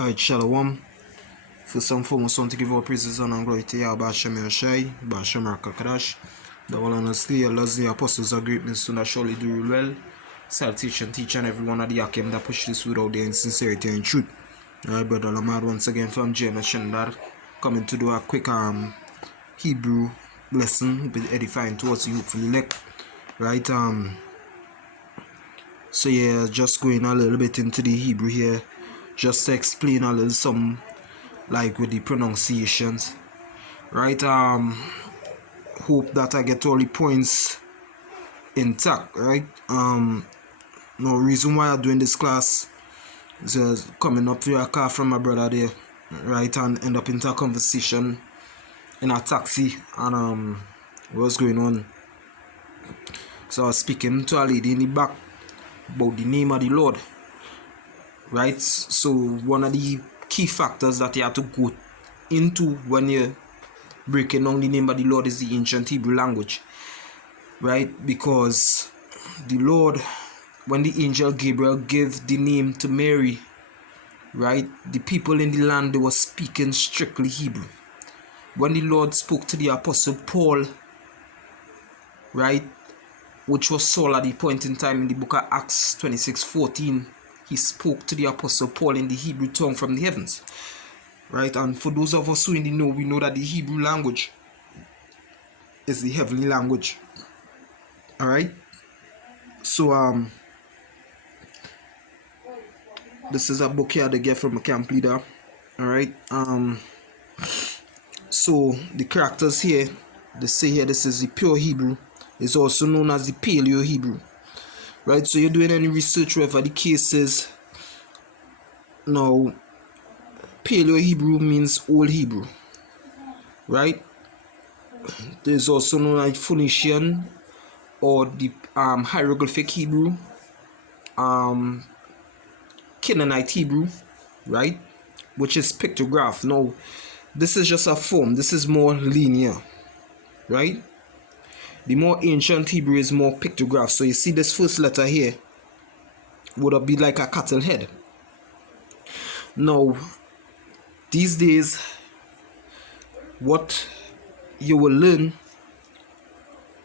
Alright, Shalom. First and foremost, I want to give all praises and glory to Yahweh Hashem Yashai, Bashem Rakakadash. The one and stay, as the apostles of greatness soon surely do rule well. Teach and every one of the Akim that push this word out there in sincerity and truth. Alright, brother Lamar, once again from James Shendar, coming to do a quick Hebrew lesson, be edifying towards you hopefully elect. Right, so yeah, just going a little bit into the Hebrew here, just to explain a little some like with the pronunciations. Right, hope that I get all the points intact. Right, no reason why I'm doing this class is just coming up to a car from my brother there, right, and end up into a conversation in a taxi, and what's going on. So I was speaking to a lady in the back about the name of the Lord, right? So one of the key factors that you have to go into when you're breaking down the name of the Lord is the ancient Hebrew language, right? Because the Lord, when the angel Gabriel gave the name to Mary, right, the people in the land, they were speaking strictly Hebrew. When the Lord spoke to the apostle Paul, right, which was Saul at the point in time in the book of Acts 26:14, he spoke to the apostle Paul in the Hebrew tongue from the heavens, right? And for those of us who in the know, we know that the Hebrew language is the heavenly language. All right, so this is a book here they get from a camp leader. All right, so the characters here, they say here this is the pure Hebrew. It's also known as the Paleo Hebrew, right? So you're doing any research, whatever the case is. Now, Paleo Hebrew means Old Hebrew, right? There's also known as Phoenician or the hieroglyphic Hebrew, Canaanite Hebrew, right? Which is pictograph. Now, this is just a form. This is more linear, right? The more ancient Hebrew is more pictograph. So you see this first letter here would be like a cattle head. Now, these days, what you will learn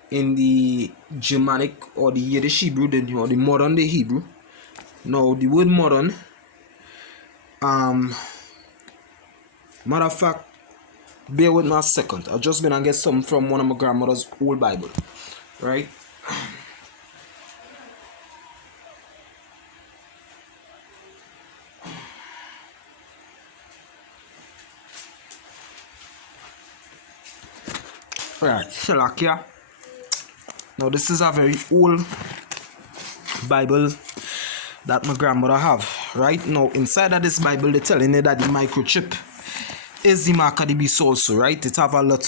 in the Germanic or the Yiddish Hebrew, or the modern day Hebrew. Now, the word modern, matter of fact, bear with me a second. I'm just gonna get something from one of my grandmother's old Bible, right? Right, Shalakia. Now this is a very old Bible that my grandmother have. Right now, inside of this Bible, they're telling you that the microchip is the mark of the beast also, right? It have a lot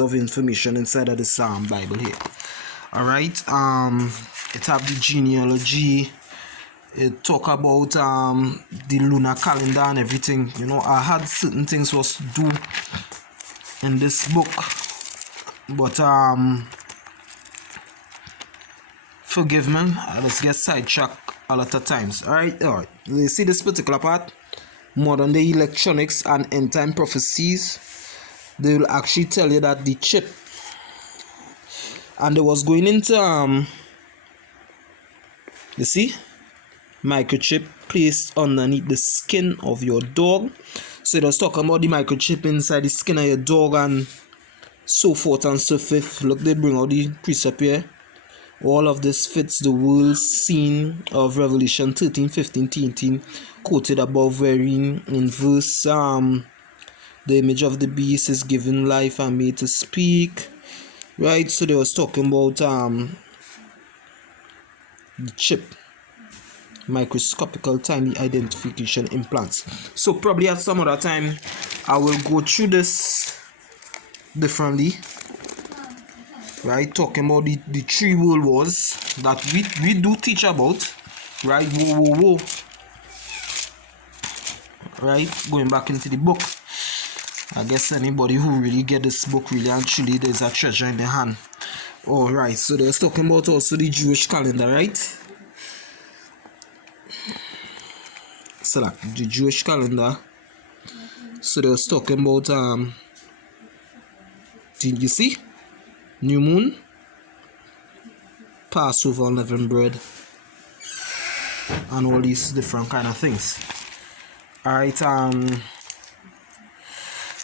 of information inside of this Bible here. All right, it have the genealogy. It talk about the lunar calendar and everything. You know, I had certain things was to do in this book, but forgive me, I just get sidetracked a lot of times. All right. You see this particular part, modern day electronics and end time prophecies. They will actually tell you that the chip, and they was going into you see, microchip placed underneath the skin of your dog. So it was talking about the microchip inside the skin of your dog and so forth and so forth. Look, they bring out the precept here. All of this fits the world scene of Revelation 13, 15, 18, quoted above, wherein in verse the image of the beast is given life and made to speak. Right, so they was talking about the chip, microscopical tiny identification implants. So probably at some other time I will go through this differently, right, talking about the three world wars that we do teach about, right? Whoa. Right, going back into the book, I guess anybody who really get this book really and truly, there's a treasure in their hand. All right, so they was talking about also the Jewish calendar, right? select the Jewish calendar. So they was talking about did you see? New moon, Passover, unleavened bread, and all these different kind of things. Alright,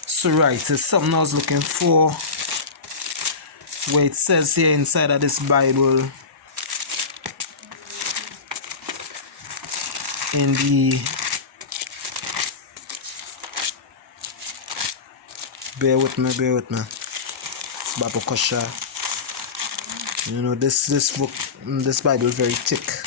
so right, it's something I was looking for, where it says here inside of this Bible, in the, bear with me, it's Baba Kosha. You know, this book, this Bible is very thick.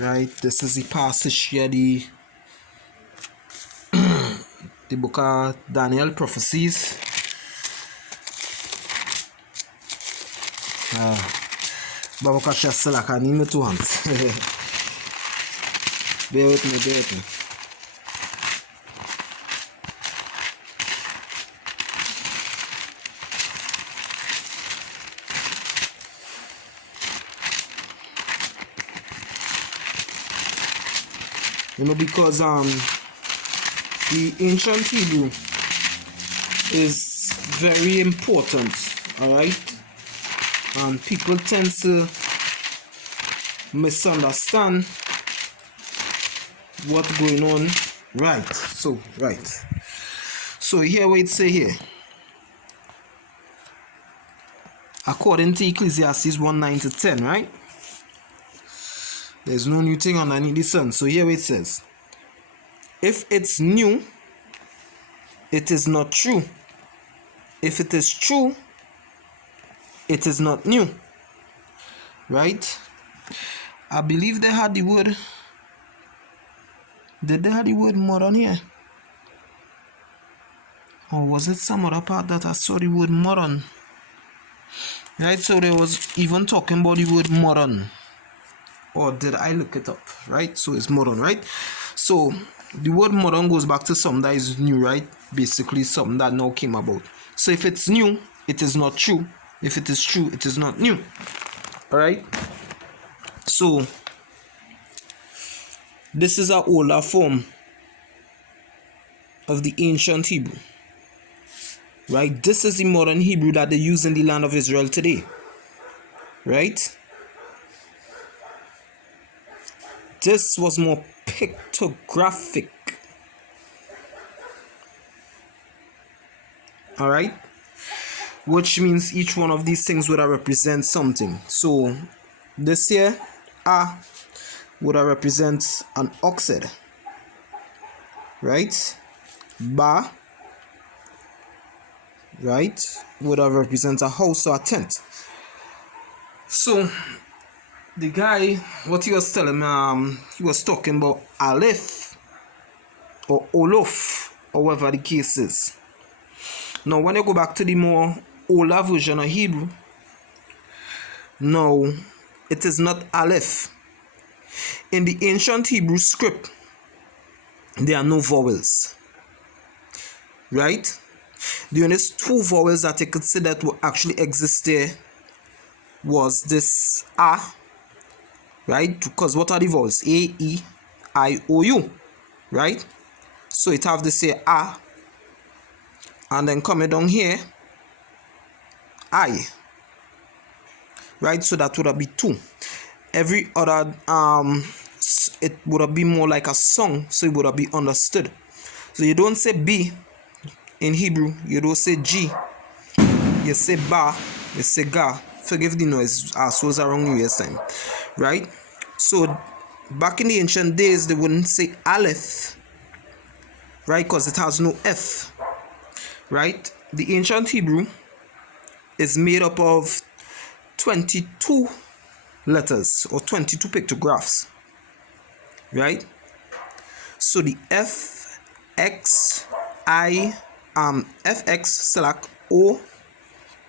Right, this is the passage here, the book of Daniel prophecies. Baba Kasha still I need me 2 hands. Bear with me. You know, because the ancient Hebrew is very important, alright? And people tend to misunderstand what's going on. Right. So here what it say here. According to Ecclesiastes 1:9-10, right? There's no new thing underneath the sun. So here it says, if it's new, it is not true. If it is true, it is not new. Right? I believe they had the word. Did they have the word modern here? Or was it some other part that I saw the word modern? Right, so there was even talking about the word modern. Or did I look it up? Right, so it's modern, right? So the word modern goes back to something that is new, right? Basically something that now came about. So if it's new, it is not true. If it is true, it is not new. Alright? So this is an older form of the ancient Hebrew. Right? This is the modern Hebrew that they use in the land of Israel today. Right? This was more pictographic. Alright? Which means each one of these things would represent something. So this here, A, would represent an ox head. Right? Ba, right, would represent a house or a tent. So the guy, what he was telling me, he was talking about Aleph or Olof, or whatever the case is. Now, when you go back to the more older version of Hebrew, no, it is not Aleph. In the ancient Hebrew script, there are no vowels. Right? The only 2 vowels that you could say that will actually exist there was this A. Right? Because what are the vowels? A, E, I, O, U. Right? So it have to say A. And then coming down here, I. Right? So that would have been 2. Every other, it would have been more like a song, so it would have been understood. So you don't say B in Hebrew, you don't say G. You say Ba, you say Ga. Forgive the noise, so it's around New Year's time. Right? So back in the ancient days, they wouldn't say Aleph, right? Because it has no F. Right? The ancient Hebrew is made up of 22 letters or 22 pictographs. Right? So the F, X, I, FX, select O,